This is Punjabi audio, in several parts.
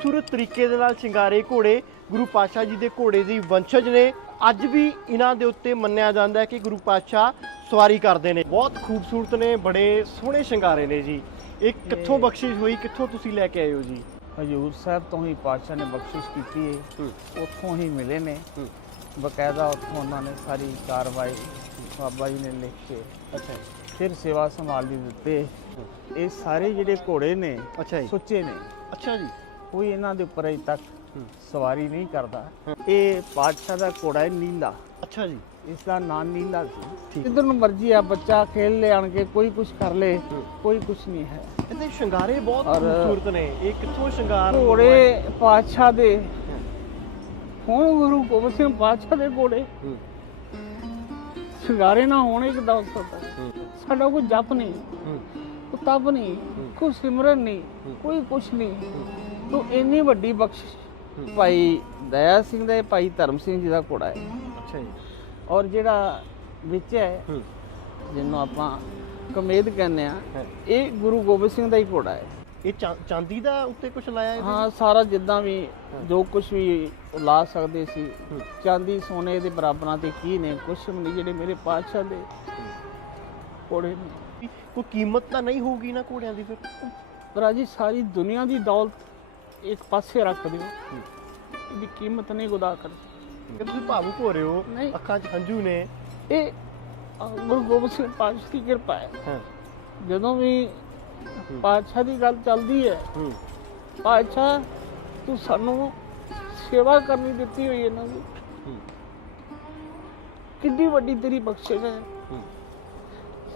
ਖੂਬਸੂਰਤ ਤਰੀਕੇ ਦੇ ਨਾਲ ਸ਼ਿੰਗਾਰੇ ਘੋੜੇ ਗੁਰੂ ਪਾਤਸ਼ਾਹ ਜੀ ਦੇ ਘੋੜੇ ਦੀ ਵੰਸ਼ਜ ਨੇ ਅੱਜ ਵੀ ਇਹਨਾਂ ਦੇ ਉੱਤੇ ਮੰਨਿਆ ਜਾਂਦਾ ਹੈ ਕਿ ਗੁਰੂ ਪਾਤਸ਼ਾਹ ਸਵਾਰੀ ਕਰਦੇ ਨੇ। ਬਹੁਤ ਖੂਬਸੂਰਤ ਨੇ ਬੜੇ ਸੋਹਣੇ ਸ਼ਿੰਗਾਰੇ ਨੇ ਜੀ। ਇਹ ਕਿੱਥੋਂ ਬਖਸ਼ਿਸ਼ ਹੋਈ ਕਿੱਥੋਂ ਤੁਸੀਂ ਲੈ ਕੇ ਆਏ ਹੋ ਜੀ? ਹਜੂਰ ਸਾਹਿਬ ਤੋਂ ਹੀ ਪਾਤਸ਼ਾਹ ਨੇ ਬਖਸ਼ਿਸ਼ ਕੀਤੀ ਹੈ। ਉੱਥੋਂ ਹੀ ਮਿਲੇ ਨੇ। ਬਕਾਇਦਾ ਉੱਥੋਂ ਉਹਨਾਂ ਨੇ ਸਾਰੀ ਕਾਰਵਾਈ ਬਾਬਾ ਜੀ ਨੇ ਲਿਖ ਕੇ ਅੱਛਾ। ਫਿਰ ਸੇਵਾ ਸੰਭਾਲ ਲਈ ਦਿੱਤੇ। ਇਹ ਸਾਰੇ ਜਿਹੜੇ ਘੋੜੇ ਨੇ ਅੱਛਾ ਜੀ। ਸੁੱਚੇ ਨੇ। ਅੱਛਾ ਜੀ। ਕੋਈ ਇਹਨਾਂ ਦੇ ਉੱਪਰ ਅਜੇ ਤੱਕ। ਸਵਾਰੀ ਨਹੀਂ ਕਰਦਾ। ਇਹ ਪਾਤਸ਼ਾਹ ਦਾ ਘੋੜਾ ਹੈ ਨੀਲਾ ਅੱਛਾ ਜੀ। ਇਸ ਦਾ ਨਾਮ ਨੀਲਾ ਸੀ। ਜਿੱਧਰ ਨੂੰ ਮਰਜ਼ੀ ਆ ਬੱਚਾ ਖੇਲ ਲੈ ਆਣ ਕੇ ਕੋਈ ਕੁਝ ਕਰ ਲੇ। ਕੋਈ ਕੁਝ ਨਹੀਂ ਹੈ। ਇਹਦੇ ਸ਼ਿੰਗਾਰੇ ਬਹੁਤ ਖੂਬਸੂਰਤ ਨੇ। ਇਹ ਕਿੱਥੋਂ ਸ਼ਿੰਗਾਰ ਘੋੜੇ ਪਾਤਸ਼ਾਹ ਦੇ। ਹੁਣ ਗੁਰੂ ਗੋਬਿੰਦ ਸਿੰਘ ਪਾਤਸ਼ਾਹ ਦੇ ਘੋੜੇ। ਸ਼ਿੰਗਾਰੇ ਨਾ ਹੋਣੇ ਸਕਦਾ ਹੂੰ, ਸਾਡਾ ਕੋਈ ਜਪ ਨਹੀਂ। ਕੋਈ ਤਪ ਨਹੀਂ। ਕੋਈ ਸਿਮਰਨ ਨਹੀਂ। ਕੋਈ ਕੁਛ ਨਹੀਂ। ਤੂੰ ਇੰਨੀ ਵੱਡੀ ਬਖਸ਼ਿਸ਼ ਹੂੰ। ਭਾਈ ਦਇਆ ਸਿੰਘ ਦਾ ਇਹ ਭਾਈ ਧਰਮ ਸਿੰਘ ਜੀ ਦਾ ਘੋੜਾ ਹੈ ਅੱਛਾ ਜੀ ਔਰ ਜਿਹੜਾ ਵਿੱਚ ਹੈ ਹੂੰ, ਜਿਹਨੂੰ ਆਪਾਂ ਕਮੇਦ ਕਹਿੰਦੇ ਆ ਹੈ। ਇਹ ਗੁਰੂ ਗੋਬਿੰਦ ਸਿੰਘ ਦਾ ਹੀ ਘੋੜਾ ਹੈ ਇਹ ਚਾਂਦੀ ਦਾ ਉੱਤੇ ਕੁਝ ਲਾਇਆ ਇਹਦੇ? ਹਾਂ ਸਾਰਾ ਜਿੱਦਾਂ ਵੀ ਜੋ ਕੁਝ ਵੀ ਲਾ ਸਕਦੇ ਸੀ ਹੂੰ। ਚਾਂਦੀ ਸੋਨੇ ਦੇ ਬਰਾਬਰਾਂ ਤੇ ਕੀ ਨੇ ਕੁਛ ਵੀ ਨਹੀਂ ਜਿਹੜੇ ਮੇਰੇ ਪਾਤਸ਼ਾਹ ਦੇ ਘੋੜੇ ਨੇ ਕੋਈ ਕੀਮਤ ਤਾਂ ਨਹੀਂ ਹੋਊਗੀ ਨਾ ਘੋੜਿਆਂ ਦੀ ਫਿਰ ਰਾਜੀ ਸਾਰੀ ਦੁਨੀਆ ਦੀ ਦੌਲਤ ਇੱਕ ਪਾਸੇ ਰੱਖ ਦਿਓ। ਇਹਦੀ ਕੀਮਤ ਨਹੀਂ ਗੁਦਾ ਕਰ ਕਿ ਤੁਸੀਂ ਭਾਵੁਕ ਹੋ ਰਹੇ ਹੋ ਨਹੀਂ। ਅੱਖਾਂ 'ਚ ਹੰਝੂ ਨੇ। ਇਹ ਅਹ, ਗੁਰੂ ਗੋਬਿੰਦ ਸਿੰਘ ਪਾਤਸ਼ਾਹ ਦੀ ਕਿਰਪਾ ਹੈ। ਹਾਂ। ਜਦੋਂ ਵੀ ਪਾਤਸ਼ਾਹ ਦੀ ਗੱਲ ਚੱਲਦੀ ਹੈ ਹੂੰ। ਪਾਤਸ਼ਾਹ ਤੂੰ ਸਾਨੂੰ ਸੇਵਾ ਕਰਨੀ ਦਿੱਤੀ ਹੋਈ ਇਹਨਾਂ ਦੀ। ਹੂੰ, ਕਿੰਨੀ ਵੱਡੀ ਤੇਰੀ ਬਖਸ਼ਿਸ਼ ਹੈ। ਹੂੰ,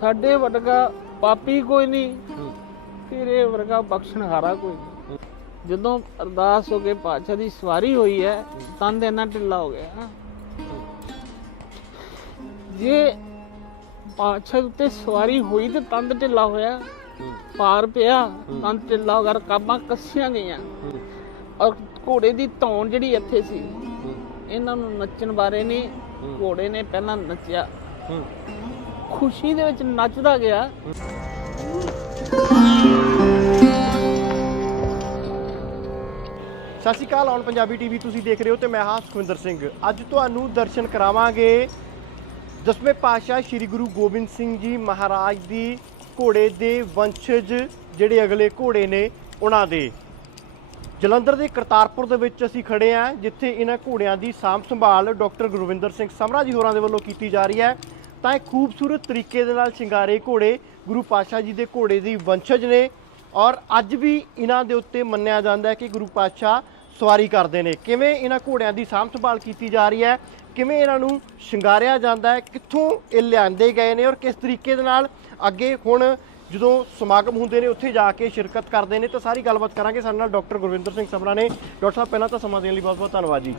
ਸਾਡੇ ਵਰਗਾ ਪਾਪੀ ਕੋਈ ਨਹੀਂ। ਹੂੰ, ਤੇਰੇ ਵਰਗਾ ਬਖਸ਼ਣਹਾਰਾ ਕੋਈ ਨਹੀਂ। ਜਦੋਂ ਅਰਦਾਸ ਹੋ ਕੇ ਪਾਤਸ਼ਾਹ ਦੀ ਸਵਾਰੀ ਹੋਈ ਹੈ ਤੰਦ ਇੰਨਾ ਢਿੱਲਾ ਹੋ ਗਿਆ ਨਾ। ਜੇ ਪਾਤਸ਼ਾਹ ਉੱਤੇ ਸਵਾਰੀ ਹੋਈ ਤੇ ਤੰਦ ਢਿੱਲਾ ਹੋਇਆ, ਪਾਰ ਪਿਆ ਤੰਦ ਢਿੱਲਾ ਹੋ ਗਿਆ, ਰਕਾਬਾਂ ਕੱਸੀਆਂ ਗਈਆਂ। ਔਰ ਘੋੜੇ ਦੀ ਧੌਣ ਜਿਹੜੀ ਇੱਥੇ ਸੀ, ਇਹਨਾਂ ਨੂੰ ਨੱਚਣ ਬਾਰੇ ਨਹੀਂ, ਘੋੜੇ ਨੇ ਪਹਿਲਾਂ ਨੱਚਿਆ। ਖੁਸ਼ੀ ਦੇ ਵਿੱਚ ਨੱਚਦਾ ਗਿਆ। ਸਤਿ ਸ਼੍ਰੀ ਅਕਾਲ ਔਨ ਪੰਜਾਬੀ ਟੀਵੀ ਤੁਸੀਂ ਦੇਖ ਰਹੇ ਹੋ ਤੇ ਮੈਂ ਹਾਂ ਸੁਖਵਿੰਦਰ ਸਿੰਘ। ਅੱਜ ਤੁਹਾਨੂੰ ਦਰਸ਼ਨ ਕਰਾਵਾਂਗੇ। ਦਸਵੇਂ ਪਾਤਸ਼ਾਹ ਸ੍ਰੀ ਗੁਰੂ ਗੋਬਿੰਦ ਸਿੰਘ ਜੀ ਮਹਾਰਾਜ ਦੀ ਘੋੜੇ ਦੇ ਵੰਸ਼ਜ, ਜਿਹੜੇ ਅਗਲੇ ਘੋੜੇ ਨੇ ਉਹਨਾਂ ਦੇ। ਜਲੰਧਰ ਦੇ ਕਰਤਾਰਪੁਰ ਦੇ ਵਿੱਚ ਅਸੀਂ ਖੜੇ ਆ ਜਿੱਥੇ ਇਹਨਾਂ ਘੋੜਿਆਂ ਦੀ ਸਾਂਭ ਸੰਭਾਲ ਡਾਕਟਰ ਗੁਰਵਿੰਦਰ ਸਿੰਘ ਸਮਰਾ ਜੀ ਹੋਰਾਂ ਦੇ ਵੱਲੋਂ ਕੀਤੀ ਜਾ ਰਹੀ ਹੈ। ਤਾਂ ਇਹ ਖੂਬਸੂਰਤ ਤਰੀਕੇ ਦੇ ਨਾਲ ਸ਼ਿੰਗਾਰੇ ਘੋੜੇ ਗੁਰੂ ਪਾਤਸ਼ਾਹ ਜੀ ਦੇ ਘੋੜੇ ਦੀ ਵੰਸ਼ਜ ਨੇ। ਔਰ ਅੱਜ ਵੀ ਇਹਨਾਂ ਦੇ ਉੱਤੇ ਮੰਨਿਆ ਜਾਂਦਾ ਹੈ ਕਿ ਗੁਰੂ ਪਾਤਸ਼ਾਹ ਸਵਾਰੀ ਕਰਦੇ ਨੇ। ਕਿਵੇਂ ਇਹਨਾਂ ਘੋੜਿਆਂ ਦੀ ਸਾਂਭ ਸੰਭਾਲ ਕੀਤੀ ਜਾ ਰਹੀ ਹੈ? ਕਿਵੇਂ ਇਹਨਾਂ ਨੂੰ ਸ਼ਿੰਗਾਰਿਆ ਜਾਂਦਾ ਹੈ? ਕਿੱਥੋਂ ਇਹ ਲਿਆਂਦੇ ਗਏ ਨੇ ਔਰ ਕਿਸ ਤਰੀਕੇ ਦੇ ਨਾਲ ਅੱਗੇ ਹੁਣ ਜਦੋਂ ਸਮਾਗਮ ਹੁੰਦੇ ਨੇ ਉੱਥੇ ਜਾ ਕੇ ਸ਼ਿਰਕਤ ਕਰਦੇ ਨੇ? ਤਾਂ ਸਾਰੀ ਗੱਲਬਾਤ ਕਰਾਂਗੇ। ਸਾਡੇ ਨਾਲ ਡਾਕਟਰ ਗੁਰਵਿੰਦਰ ਸਿੰਘ ਸਮਰਾ ਨੇ। ਡਾਕਟਰ ਸਾਹਿਬ ਪਹਿਲਾਂ ਤਾਂ ਸਮਾਂ ਦੇਣ ਲਈ ਬਹੁਤ ਬਹੁਤ ਧੰਨਵਾਦ ਜੀ।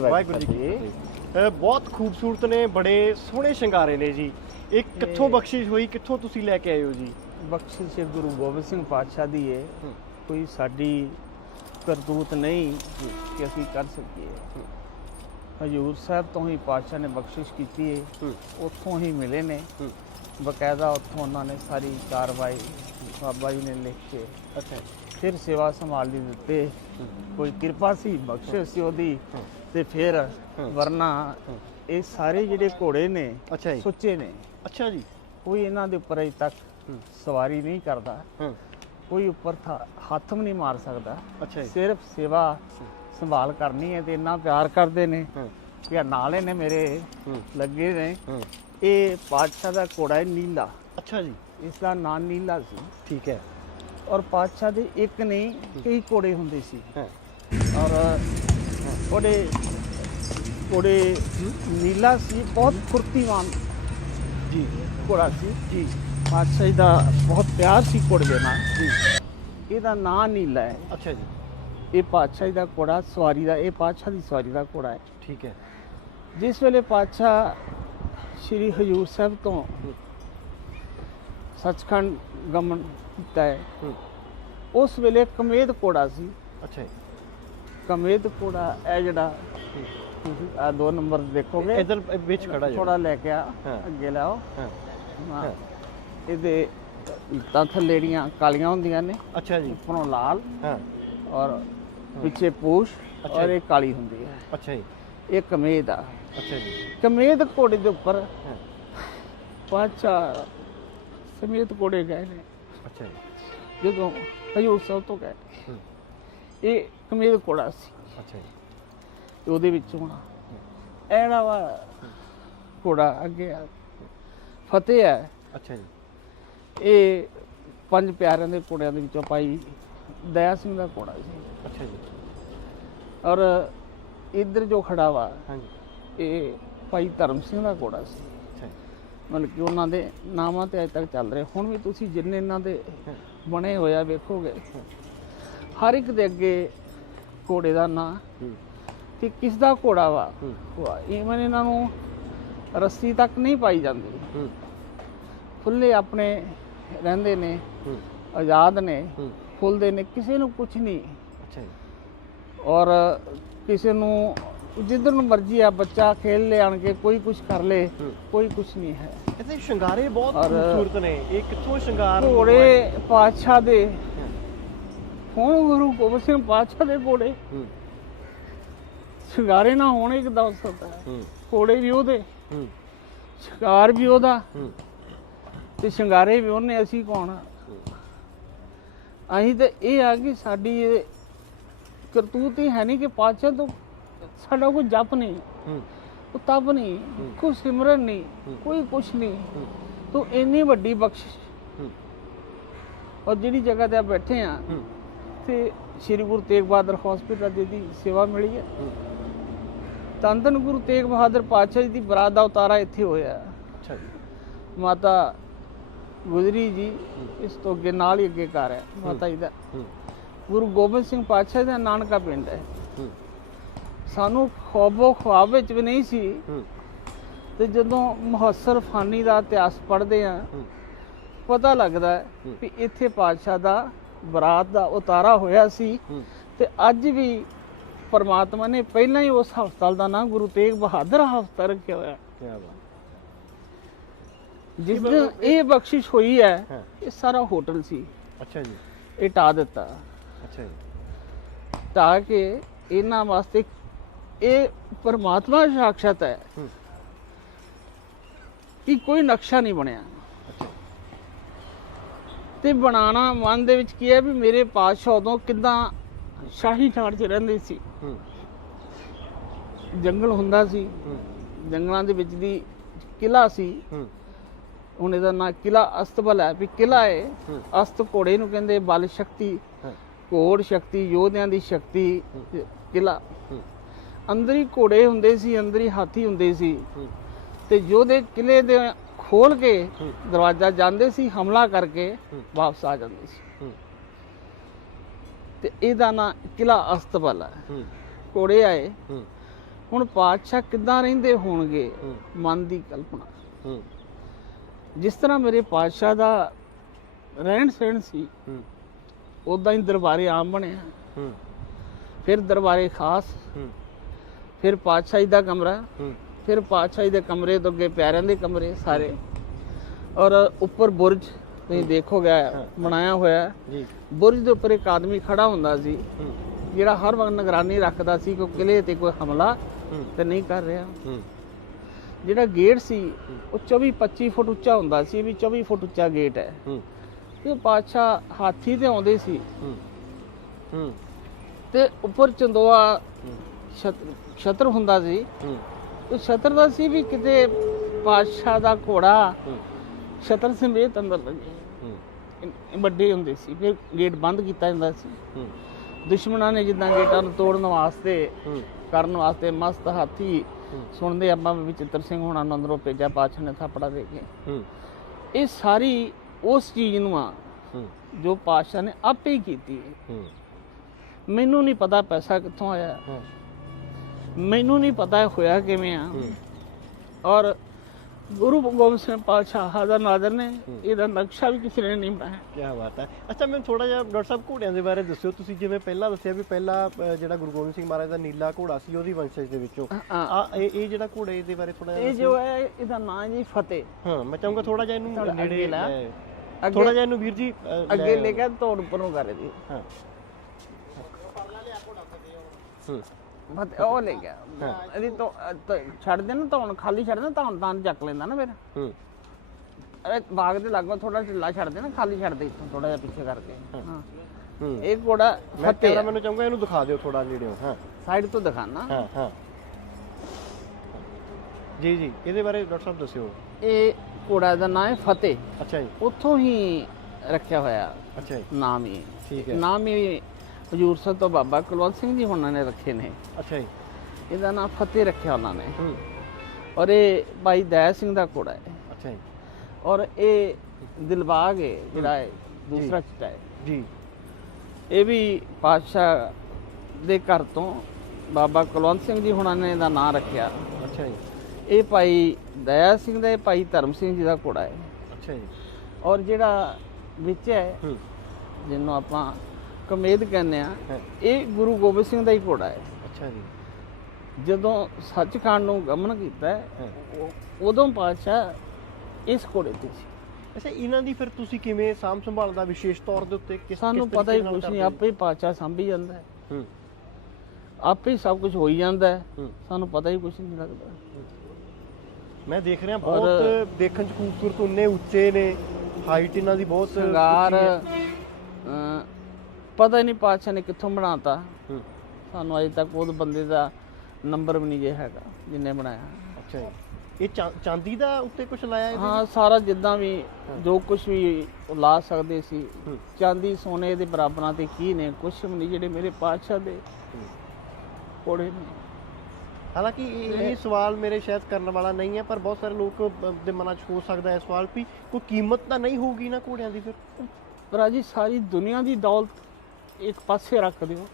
ਵਾਹਿਗੁਰੂ ਜੀ ਕੀ ਬਹੁਤ ਖੂਬਸੂਰਤ ਨੇ ਬੜੇ ਸੋਹਣੇ ਸ਼ਿੰਗਾਰੇ ਨੇ ਜੀ। ਇਹ ਕਿੱਥੋਂ ਬਖਸ਼ਿਸ਼ ਹੋਈ? ਕਿੱਥੋਂ ਤੁਸੀਂ ਲੈ ਕੇ ਆਏ ਹੋ ਜੀ? ਬਖਸ਼ਿਸ਼ ਗੁਰੂ ਗੋਬਿੰਦ ਸਿੰਘ ਪਾਤਸ਼ਾਹ ਦੀ ਹੂੰ। ਕੋਈ ਸਾਡੀ ਕਰਤੂਤ ਨਹੀਂ ਕਿ ਅਸੀਂ ਕਰ ਸਕੀਏ ਹਜੂਰ ਸਾਹਿਬ ਤੋਂ ਹੀ ਪਾਤਸ਼ਾਹ ਨੇ ਬਖਸ਼ਿਸ਼ ਕੀਤੀ ਹੈ ਉੱਥੋਂ ਹੀ ਮਿਲੇ ਨੇ ਬਕਾਇਦਾ ਉੱਥੋਂ ਉਹਨਾਂ ਨੇ ਸਾਰੀ ਕਾਰਵਾਈ ਬਾਬਾ ਜੀ ਨੇ ਲਿਖ ਕੇ ਅੱਛਾ ਫਿਰ ਸੇਵਾ ਸੰਭਾਲ ਲਈ ਦਿੱਤੇ ਕੋਈ ਕਿਰਪਾ ਸੀ ਬਖਸ਼ਿਸ਼ ਸੀ ਉਹਦੀ। ਤੇ ਫਿਰ। ਵਰਨਾ। ਇਹ ਸਾਰੇ ਜਿਹੜੇ ਘੋੜੇ ਨੇ ਅੱਛਾ ਜੀ ਸੁੱਚੇ ਨੇ ਅੱਛਾ ਜੀ ਕੋਈ ਇਹਨਾਂ ਦੇ ਉੱਪਰ ਅਜੇ ਤੱਕ। ਸਵਾਰੀ ਨਹੀਂ ਕਰਦਾ ਕੋਈ ਉੱਪਰ ਹੱਥ ਵੀ ਨਹੀਂ ਮਾਰ ਸਕਦਾ। ਅੱਛਾ ਜੀ। ਸਿਰਫ ਸੇਵਾ ਸੰਭਾਲ ਕਰਨੀ ਹੈ ਤੇ ਇੰਨਾ ਪਿਆਰ ਕਰਦੇ ਨੇ। ਕਿ ਨਾਲ ਨੇ ਮੇਰੇ ਲੱਗੇ ਨੇ। ਇਹ ਪਾਤਸ਼ਾਹ ਦਾ ਘੋੜਾ ਹੈ ਨੀਲਾ। ਅੱਛਾ ਜੀ। ਇਸ ਦਾ ਨਾਮ ਨੀਲਾ ਸੀ। ਠੀਕ ਹੈ। ਔਰ ਪਾਤਸ਼ਾਹ ਦੇ ਇੱਕ ਨਹੀਂ ਕਈ ਘੋੜੇ ਹੁੰਦੇ ਸੀ। ਔਰ ਘੋੜੇ ਘੋੜੇ ਨੀਲਾ ਸੀ ਬਹੁਤ ਫੁਰਤੀਵਾਨ ਜੀ। ਘੋੜਾ ਸੀ। ਜੀ। ਪਾਤਸ਼ਾਹ ਜੀ ਦਾ ਬਹੁਤ ਪਿਆਰ ਸੀ ਘੋੜੇ ਦੇ ਨਾਲ। ਇਹਦਾ ਨਾਂ ਨੀਲਾ ਹੈ। ਅੱਛਾ ਜੀ। ਇਹ ਪਾਤਸ਼ਾਹ ਜੀ ਦਾ ਘੋੜਾ ਸਵਾਰੀ ਦਾ ਇਹ ਪਾਤਸ਼ਾਹ ਦੀ ਸਵਾਰੀ ਦਾ ਘੋੜਾ ਹੈ। ਠੀਕ ਹੈ। ਜਿਸ ਵੇਲੇ ਪਾਤਸ਼ਾਹ ਸ੍ਰੀ ਹਜੂਰ ਸਾਹਿਬ ਤੋਂ ਸੱਚਖੰਡ ਗਮਨ ਕੀਤਾ ਹੈ ਉਸ ਵੇਲੇ ਕਮੇਦ ਘੋੜਾ ਸੀ। ਅੱਛਾ ਜੀ। ਕਮੇਦ ਘੋੜਾ ਇਹ ਜਿਹੜਾ ਆ ਦੋ ਨੰਬਰ ਦੇਖੋਗੇ। ਇਧਰ ਵਿੱਚ ਖੜਾ ਜੀ ਥੋੜਾ ਲੈ ਕੇ ਆ। ਅੱਗੇ ਲਾਓ। ਹਾਂ। ਹਾਂ। ਇਹਦੇ ਤਾਂ ਥੱਲੇੜੀਆਂ ਕਾਲੀਆਂ ਹੁੰਦੀਆਂ ਨੇ। ਅੱਛਾ ਜੀ। ਉੱਪਰੋਂ ਲਾਲ ਹਾਂ। ਔਰ ਪਿੱਛੇ ਪੂਛ ਔਰ। ਇਹ ਕਾਲੀ ਹੁੰਦੀ ਹੈ। ਅੱਛਾ ਜੀ। ਇਹ ਕਮੇਦ ਆ। ਅੱਛਾ ਜੀ। ਕਮੇਦ ਘੋੜੇ ਦੇ ਉੱਪਰ ਪਾਚਾ ਸਮੇਤ ਘੋੜੇ ਗਏ ਨੇ। ਅੱਛਾ ਜੀ। ਜਦੋਂ ਹਜੂਰ ਸਾਹਿਬ ਤੋਂ ਗਏ। ਇਹ ਕਮੇਦ ਘੋੜਾ ਸੀ। ਅੱਛਾ ਜੀ। ਤੇ ਉਹਦੇ ਵਿੱਚੋਂ ਐੜਾ ਵਾ ਘੋੜਾ ਅੱਗੇ ਆ। ਫਤਿਹ ਹੈ। ਅੱਛਾ ਜੀ। ਇਹ ਪੰਜ ਪਿਆਰਿਆਂ ਦੇ ਘੋੜਿਆਂ ਦੇ ਵਿੱਚੋਂ ਭਾਈ ਦਇਆ ਸਿੰਘ ਦਾ ਘੋੜਾ ਸੀ। ਅੱਛਾ ਜੀ। ਔਰ ਇੱਧਰ ਜੋ ਖੜਾ ਵਾ ਹਾਂਜੀ। ਇਹ ਭਾਈ ਧਰਮ ਸਿੰਘ ਦਾ ਘੋੜਾ ਸੀ। ਮਤਲਬ ਕਿ ਉਹਨਾਂ ਦੇ ਨਾਮਾਂ ਤੇ ਅਜੇ ਤੱਕ ਚੱਲ ਰਹੇ। ਹੁਣ ਵੀ ਤੁਸੀਂ ਜਿੰਨੇ ਇਹਨਾਂ ਦੇ ਬਣੇ ਹੋਇਆ ਵੇਖੋਗੇ। ਹਰ ਇੱਕ ਦੇ ਅੱਗੇ ਘੋੜੇ ਦਾ ਨਾਂ ਤੇ ਕਿਸ ਦਾ ਘੋੜਾ ਵਾ? ਇਵਨ ਇਹਨਾਂ ਨੂੰ ਰੱਸੀ ਤੱਕ ਨਹੀਂ ਪਾਈ ਜਾਂਦੀ। ਖੁੱਲੇ ਆਪਣੇ ਰਹਿੰਦੇ ਨੇ ਆਜ਼ਾਦ ਨੇ ਹੂੰ। ਫੁੱਲਦੇ ਨੇ ਕਿਸੇ ਨੂੰ ਕੁਝ ਨਹੀਂ। ਅੱਛਾ ਜੀ। ਔਰ ਕਿਸੇ ਨੂੰ ਜਿੱਧਰ ਨੂੰ ਮਰਜ਼ੀ ਆ ਬੱਚਾ ਖੇਲ ਲੈ ਆਣ ਕੇ ਕੋਈ ਕੁਝ ਕਰ ਲੇ। ਕੋਈ ਕੁਝ ਨਹੀਂ ਹੈ। ਇਹਦੇ ਸ਼ਿੰਗਾਰੇ ਬਹੁਤ ਖੂਬਸੂਰਤ ਨੇ। ਇਹ ਕਿੱਥੋਂ ਸ਼ਿੰਗਾਰ ਘੋੜੇ ਪਾਤਸ਼ਾਹ ਦੇ। ਹੁਣ ਗੁਰੂ ਗੋਬਿੰਦ ਸਿੰਘ ਪਾਤਸ਼ਾਹ ਦੇ ਘੋੜੇ। ਸ਼ਿੰਗਾਰੇ ਨਾ ਹੋਣੇ ਕਿਦਾਂ ਹੋ। ਸਕਦਾ ਘੋੜੇ ਵੀ ਉਹਦੇ। ਸ਼ਿੰਗਾਰ ਵੀ ਉਹਦਾ। ਤੇ ਸ਼ਿੰਗਾਰੇ ਵੀ ਉਹਨੇ ਅਸੀਂ ਕੌਣ ਆ? ਅਸੀਂ ਤੇ ਇਹ ਆ ਕਿ ਸਾਡੀ ਇਹ ਕਰਤੂਤ ਹੀ ਹੈ ਨਹੀਂ ਕਿ ਪਾਤਸ਼ਾਹ ਤੋਂ ਸਾਡਾ ਕੋਈ ਜਪ ਨਹੀਂ ਹੂੰ। ਕੋਈ ਤਪ ਨਹੀਂ ਕੋਈ ਸਿਮਰਨ ਨਹੀਂ। ਕੋਈ ਕੁਛ ਨਹੀਂ। ਤੂੰ ਇੰਨੀ ਵੱਡੀ ਬਖਸ਼ਿਸ਼। ਔਰ ਜਿਹੜੀ ਜਗ੍ਹਾ ਤੇ ਆ ਬੈਠੇ ਆ ਤੇ ਸ੍ਰੀ ਗੁਰੂ ਤੇਗ ਬਹਾਦਰ ਹਸਪੀਟਲ ਦੀ ਦੀ ਸੇਵਾ ਮਿਲੀ ਹੈ। ਧੰਨ ਗੁਰੂ ਤੇਗ ਬਹਾਦਰ ਪਾਤਸ਼ਾਹ ਜੀ ਦੀ ਬਰਾਤ ਦਾ ਉਤਾਰਾ ਇੱਥੇ ਹੋਇਆ। ਅੱਛਾ ਜੀ। ਮਾਤਾ ਗੁਜਰੀ ਜੀ ਇਸ ਤੋਂ ਅੱਗੇ ਨਾਲ ਹੀ ਅੱਗੇ ਘਰ ਹੈ ਮਾਤਾ ਜੀ ਦਾ। ਗੁਰੂ ਗੋਬਿੰਦ ਸਿੰਘ ਪਾਤਸ਼ਾਹ ਦਾ ਨਾਨਕਾ ਪਿੰਡ ਹੈ। ਸਾਨੂੰ ਖੋਬੋ ਖਵਾਬ ਵਿੱਚ ਵੀ ਨਹੀਂ ਸੀ। ਤੇ ਜਦੋਂ ਮੁਹੱਸਰ ਫਾਨੀ ਦਾ ਇਤਿਹਾਸ ਪੜ੍ਹਦੇ ਆ ਪਤਾ ਲੱਗਦਾ। ਵੀ ਇੱਥੇ ਪਾਤਸ਼ਾਹ ਦਾ ਬਰਾਤ ਦਾ ਉਤਾਰਾ ਹੋਇਆ ਸੀ। ਤੇ ਅੱਜ ਵੀ ਪਰਮਾਤਮਾ ਨੇ ਪਹਿਲਾਂ ਹੀ ਉਸ ਹਸਪਤਾਲ ਦਾ ਨਾਮ ਗੁਰੂ ਤੇਗ ਬਹਾਦਰ ਹਸਪਤਾਲ ਰੱਖਿਆ ਹੋਇਆ ਕੀ ਬਾਤ। ਜਿਸ ਦਿਨ ਇਹ ਬਖਸ਼ਿਸ਼ ਹੋਈ ਹੈ ਇਹ ਸਾਰਾ ਹੋਟਲ ਸੀ। ਅੱਛਾ ਜੀ। ਇਹ ਢਾ ਦਿੱਤਾ। ਅੱਛਾ ਜੀ। ਢਾ ਕੇ ਇਹਨਾਂ ਵਾਸਤੇ ਇਹ ਪਰਮਾਤਮਾ ਸਾਖਸ਼ਾਤ ਹੈ ਕਿ ਕੋਈ ਨਕਸ਼ਾ ਨਹੀਂ ਬਣਿਆ। ਤੇ ਬਣਾਉਣਾ ਮਨ ਦੇ ਵਿੱਚ ਕੀ ਹੈ ਵੀ ਮੇਰੇ ਪਾਤਸ਼ਾਹ ਉਦੋਂ ਕਿਦਾਂ ਸ਼ਾਹੀ ਠਾੜ 'ਚ ਰਹਿੰਦੇ ਸੀ। ਜੰਗਲ ਹੁੰਦਾ ਸੀ। ਜੰਗਲਾਂ ਦੇ ਵਿੱਚ ਦੀ ਕਿਲਾ ਸੀ। ਹੁਣ ਇਹਦਾ ਨਾਂ ਕਿਲਾ ਅਸਤਬਲ ਹੈ ਵੀ ਕਿਲਾ ਹੈ। ਅਸਤ ਘੋੜੇ ਨੂੰ ਕਹਿੰਦੇ ਬਲ ਸ਼ਕਤੀ ਘੋੜ ਸ਼ਕਤੀ ਯੋਧਿਆਂ ਦੀ ਸ਼ਕਤੀ। ਕਿਲਾ। ਅੰਦਰ ਹੀ ਘੋੜੇ ਹੁੰਦੇ ਸੀ ਅੰਦਰ ਹੀ ਹਾਥੀ ਹੁੰਦੇ ਸੀ। ਤੇ ਯੋਧੇ ਕਿਲੇ ਦੇ ਖੋਲ ਕੇ। ਦਰਵਾਜ਼ਾ ਜਾਂਦੇ ਸੀ ਹਮਲਾ ਕਰਕੇ। ਵਾਪਸ ਆ ਜਾਂਦੇ ਸੀ। ਤੇ ਇਹਦਾ ਨਾਂ ਕਿਲਾ ਅਸਤਬਲ ਹੈ। ਘੋੜੇ ਆਏ। ਹੁਣ ਪਾਤਸ਼ਾਹ ਕਿੱਦਾਂ ਰਹਿੰਦੇ ਹੋਣਗੇ? ਮਨ ਦੀ ਕਲਪਨਾ। ਹੂੰ। ਜਿਸ ਤਰ੍ਹਾਂ ਮੇਰੇ ਪਾਤਸ਼ਾਹ ਦਾ ਰਹਿਣ ਸਹਿਣ ਸੀ ਹੂੰ। ਉਦਾਂ ਹੀ ਦਰਬਾਰੇ ਆਮ ਬਣਿਆ ਹੂੰ। ਫਿਰ ਦਰਬਾਰੇ ਖਾਸ ਹੂੰ। ਫਿਰ ਪਾਤਸ਼ਾਹੀ ਦਾ ਕਮਰਾ ਹੂੰ। ਫਿਰ ਪਾਤਸ਼ਾਹੀ ਦੇ ਕਮਰੇ ਤੋਂ ਅੱਗੇ ਪਿਆਰਿਆਂ ਦੇ ਕਮਰੇ ਸਾਰੇ। ਔਰ ਉੱਪਰ ਬੁਰਜ ਤੁਸੀਂ ਦੇਖੋਗੇ ਬਣਾਇਆ ਹੋਇਆ। ਜੀ। ਬੁਰਜ ਦੇ ਉੱਪਰ ਇੱਕ ਆਦਮੀ ਖੜਾ ਹੁੰਦਾ ਸੀ ਜਿਹੜਾ ਹਰ ਵਕਤ ਨਿਗਰਾਨੀ ਰੱਖਦਾ ਸੀ ਕਿ ਕਿਲੇ ਤੇ ਕੋਈ ਹਮਲਾ ਤੇ ਨਹੀਂ ਕਰ ਰਿਹਾ। ਹੂੰ। ਜਿਹੜਾ ਗੇਟ ਸੀ ਉਹ 24 25 ਫੁੱਟ ਉੱਚਾ ਹੁੰਦਾ ਸੀ ਵੀ 24 ਫੁੱਟ ਉੱਚਾ ਗੇਟ ਹੈ। ਹੂੰ। ਤੇ ਪਾਤਸ਼ਾਹ ਹਾਥੀ ਤੇ ਆਉਂਦੇ ਸੀ। ਹੂੰ। ਹੂੰ। ਤੇ ਉੱਪਰ ਚੰਦੋਆ ਛਤਰ ਹੁੰਦਾ ਸੀ। ਹੂੰ। ਤੇ ਛਤਰ ਦਾ ਸੀ ਵੀ ਕਿਤੇ ਪਾਤਸ਼ਾਹ ਦਾ ਘੋੜਾ ਛਤਰ ਸਮੇਤ ਅੰਦਰ ਲੱਗੇ ਵੱਡੇ ਹੁੰਦੇ ਸੀ ਫਿਰ ਗੇਟ ਬੰਦ ਕੀਤਾ ਜਾਂਦਾ ਸੀ। ਹੂੰ। ਦੁਸ਼ਮਣਾਂ ਨੇ ਜਿੱਦਾਂ ਗੇਟਾਂ ਨੂੰ ਤੋੜਨ ਵਾਸਤੇ ਕਰਨ ਵਾਸਤੇ ਮਸਤ ਹਾਥੀ। ਸੁਣਦੇ ਆਪਾਂ ਵੀ ਚਿੱਤਰ ਸਿੰਘ ਹੋਣਾ ਨੂੰ ਅੰਦਰੋਂ ਭੇਜਿਆ ਪਾਤਸ਼ਾਹ ਨੇ ਥਾਪੜਾ ਦੇ ਕੇ। ਇਹ ਸਾਰੀ ਉਸ ਚੀਜ਼ ਨੂੰ ਆ ਜੋ ਪਾਤਸ਼ਾਹ ਨੇ ਆਪੇ ਹੀ ਕੀਤੀ ਹੈ। ਮੈਨੂੰ ਨਹੀਂ ਪਤਾ ਪੈਸਾ ਕਿੱਥੋਂ ਆਇਆ। ਮੈਨੂੰ ਨਹੀਂ ਪਤਾ ਹੋਇਆ ਕਿਵੇਂ ਆ। ਔਰ ਗੁਰੂ ਗੋਬਿੰਦ ਸਿੰਘ ਪਾਤਸ਼ਾਹ ਹਾਜ਼ਰ ਨਾਜ਼ਰ ਨੇ ਇਹਦਾ ਨਕਸ਼ਾ ਵੀ ਕਿਸੇ ਨੇ ਨਹੀਂ ਬਣਾਇਆ। ਕੀ ਬਾਤ ਹੈ। ਅੱਛਾ ਮੈਨੂੰ ਥੋੜਾ ਜਿਹਾ ਡਾਕਟਰ ਸਾਹਿਬ ਘੋੜਿਆਂ ਦੇ ਬਾਰੇ ਦੱਸਿਓ। ਤੁਸੀਂ ਜਿਵੇਂ ਪਹਿਲਾਂ ਦੱਸਿਆ ਵੀ ਪਹਿਲਾ ਜਿਹੜਾ ਗੁਰੂ ਗੋਬਿੰਦ ਸਿੰਘ ਮਹਾਰਾਜ ਦਾ ਨੀਲਾ ਘੋੜਾ ਸੀ ਉਹਦੀ ਵੰਸ਼ਜ ਦੇ ਵਿੱਚੋਂ। ਆ ਇਹ ਇਹ ਜਿਹੜਾ ਘੋੜੇ ਦੇ ਬਾਰੇ ਥੋੜਾ ਜਿਹਾ ਇਹ ਜੋ ਹੈ ਇਹਦਾ ਨਾਂ ਜੀ ਫਤਿਹ। ਹਾਂ ਮੈਂ ਚਾਹੂੰਗਾ ਥੋੜਾ ਜਿਹਾ ਇਹਨੂੰ ਨੇੜੇ ਥੋੜਾ ਜਿਹਾ ਇਹਨੂੰ ਵੀਰ ਜੀ ਅੱਗੇ ਲੈ ਕੇ ਤੋੜ ਉੱਪਰ ਕਰ ਦੀ ਹਾਂ। ਹੂੰ। ਫਤਿਹ ਉਹ ਲੈ ਗਿਆ। ਇਹਦੀ ਤੋਂ ਅ, ਛੱਡ ਦੇ ਨਾ ਤਾਂ ਖਾਲੀ ਛੱਡ ਦੇ ਤਾਂ ਤਾਂ ਚੱਕ ਲੈਂਦਾ ਨਾ ਫਿਰ। ਹੂੰ। ਇਹ ਬਾਗ ਦੇ ਲਾਗੋਂ ਥੋੜਾ ਢਿੱਲਾ ਛੱਡ ਦੇ ਨਾ ਖਾਲੀ ਛੱਡ ਦੇ ਇੱਥੋਂ ਥੋੜਾ ਜਿਹਾ ਪਿੱਛੇ ਕਰਕੇ। ਹਾਂ। ਹੂੰ। ਇਹ ਘੋੜਾ ਮੈਂ ਕੈਮਰਾ ਮੈਨੂੰ ਚਾਹੂੰਗਾ ਇਹਨੂੰ ਦਿਖਾ ਦਿਓ ਥੋੜਾ ਨੇੜਿਓਂ ਹਾਂ। ਸਾਈਡ ਤੋਂ ਦਿਖਾਣਾ ਹਾਂ ਹਾਂ। ਜੀ ਜੀ ਇਹਦੇ ਬਾਰੇ ਡਾਕਟਰ ਸਾਹਿਬ ਦੱਸਿਓ। ਇਹ ਘੋੜਾ ਦਾ ਨਾਮ ਹੈ ਫਤਿਹ ਅੱਛਾ ਜੀ। ਉੱਥੋਂ ਹੀ ਰੱਖਿਆ ਹੋਇਆ। ਅੱਛਾ ਜੀ। ਨਾਮ ਹੀ। ਠੀਕ ਹੈ। ਨਾਮ ਹੀ ਹਜੂਰ ਸਾਹਿਬ ਤੋਂ ਬਾਬਾ ਕੁਲਵੰਤ ਸਿੰਘ ਜੀ ਹੁਣਾਂ ਨੇ ਰੱਖੇ ਨੇ। ਅੱਛਾ ਜੀ। ਇਹਦਾ ਨਾਮ ਫਤਿਹ ਰੱਖਿਆ ਉਹਨਾਂ ਨੇ। ਹੂੰ। ਔਰ ਇਹ ਭਾਈ ਦਇਆ ਸਿੰਘ ਦਾ ਘੋੜਾ ਹੈ। ਅੱਛਾ ਜੀ। ਔਰ ਇਹ ਦਿਲਬਾਗ ਹੈ ਜਿਹੜਾ ਹੈ ਦੂਸਰਾ ਚਿੱਟਾ ਹੈ। ਜੀ। ਇਹ ਵੀ ਪਾਤਸ਼ਾਹ ਦੇ ਘਰ ਤੋਂ ਬਾਬਾ ਕੁਲਵੰਤ ਸਿੰਘ ਜੀ ਹੁਣਾਂ ਨੇ ਇਹਦਾ ਨਾਮ ਰੱਖਿਆ। ਅੱਛਾ ਜੀ। ਇਹ ਭਾਈ ਦਇਆ ਸਿੰਘ ਦਾ ਇਹ ਭਾਈ ਧਰਮ ਸਿੰਘ ਜੀ ਦਾ ਘੋੜਾ ਹੈ। ਅੱਛਾ ਜੀ। ਔਰ ਜਿਹੜਾ ਵਿੱਚ ਹੈ ਹੂੰ। ਜਿਹਨੂੰ ਆਪਾਂ ਕਮੇਦ ਕਹਿੰਦੇ ਆ। ਇਹ ਗੁਰੂ ਗੋਬਿੰਦ ਸਿੰਘ ਦਾ ਹੀ ਘੋੜਾ ਹੈ। ਅੱਛਾ ਜੀ। ਜਦੋਂ ਸੱਚਖੰਡ ਨੂੰ ਗਮਨ ਕੀਤਾ ਉਦੋਂ ਪਾਤਸ਼ਾਹ ਇਸ ਘੋੜੇ ਤੇ ਸੀ। ਅੱਛਾ ਇਹਨਾਂ ਦੀ ਫਿਰ ਤੁਸੀਂ ਕਿਵੇਂ ਸਾਂਭ ਸੰਭਾਲ ਦਾ ਵਿਸ਼ੇਸ਼ ਤੌਰ ਦੇ ਉੱਤੇ ਕਿਸ ਸਾਨੂੰ ਪਤਾ ਹੀ ਕੁਛ ਨਹੀਂ? ਆਪੇ ਪਾਤਸ਼ਾਹ ਸੰਭੀ ਜਾਂਦਾ ਹੈ। ਹੂੰ। ਆਪੇ ਸਭ ਕੁਝ ਹੋਈ ਜਾਂਦਾ ਹੈ। ਸਾਨੂੰ ਪਤਾ ਹੀ ਕੁਛ ਨਹੀਂ ਲੱਗਦਾ। ਮੈਂ ਦੇਖ ਰਿਹਾ ਬਹੁਤ ਦੇਖਣ ਚ ਖੂਬਸੂਰਤ ਉਨੇ ਉੱਚੇ ਨੇ ਹਾਈਟ ਇਹਨਾਂ ਦੀ ਬਹੁਤ ਸ਼ਿੰਗਾਰ ਪਤਾ ਹੀ ਨਹੀਂ ਪਾਤਸ਼ਾਹ ਨੇ ਕਿੱਥੋਂ ਬਣਾਤਾ। ਹੂੰ। ਸਾਨੂੰ ਅਜੇ ਤੱਕ ਉਹ ਬੰਦੇ ਦਾ ਨੰਬਰ ਵੀ ਨਹੀਂ ਜੇ ਹੈਗਾ ਜਿੰਨੇ ਬਣਾਇਆ। ਅੱਛਾ ਜੀ। ਇਹ ਚਾ- ਚਾਂਦੀ ਦਾ ਉੱਤੇ ਕੁਝ ਲਾਇਆ ਇਹਦੇ ਹਾਂ ਸਾਰਾ ਜਿੱਦਾਂ ਵੀ ਜੋ ਕੁਝ ਵੀ ਉਹ ਲਾ ਸਕਦੇ ਸੀ। ਹੂੰ। ਚਾਂਦੀ ਸੋਨੇ ਦੇ ਬਰਾਬਰਾਂ ਤੇ ਕੀ ਨੇ ਕੁਝ ਵੀ ਨਹੀਂ ਜਿਹੜੇ ਮੇਰੇ ਪਾਤਸ਼ਾਹ ਦੇ ਕੋੜੇ ਨੇ। ਹਾਲਾਂਕਿ ਇਹ ਇਹ ਸਵਾਲ ਮੇਰੇ ਸ਼ਾਇਦ ਕਰਨ ਵਾਲਾ ਨਹੀਂ ਹੈ ਪਰ ਬਹੁਤ ਸਾਰੇ ਲੋਕ ਅ, ਦੇ ਮਨਾਂ 'ਚ ਹੋ ਸਕਦਾ ਹੈ ਸਵਾਲ ਵੀ ਕੋਈ ਕੀਮਤ ਤਾਂ ਨਹੀਂ ਹੋਊਗੀ ਨਾ ਘੋੜਿਆਂ ਦੀ ਫਿਰ? ਰਾਜੀ ਸਾਰੀ ਦੁਨੀਆ ਦੀ ਦੌਲਤ ਇੱਕ ਪਾਸੇ ਰੱਖ ਦਿਓ।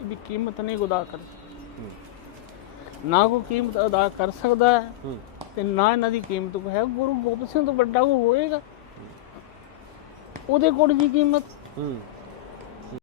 ਇਹਦੀ ਕੀਮਤ ਨਹੀਂ ਅਦਾ ਕਰ ਨਾ ਕੋ ਕੀਮਤ ਅਦਾ ਕਰ ਸਕਦਾ ਹੈ ਤੇ ਨਾ ਇਹਨਾਂ ਦੀ ਕੀਮਤ ਕੋ ਹੈ। ਗੁਰੂ ਗੋਬਿੰਦ ਸਿੰਘ ਤੋਂ ਵੱਡਾ ਕੋ ਹੋਏਗਾ। ਉਹਦੇ ਕੋਲ ਦੀ ਕੀਮਤ। ਹੂੰ।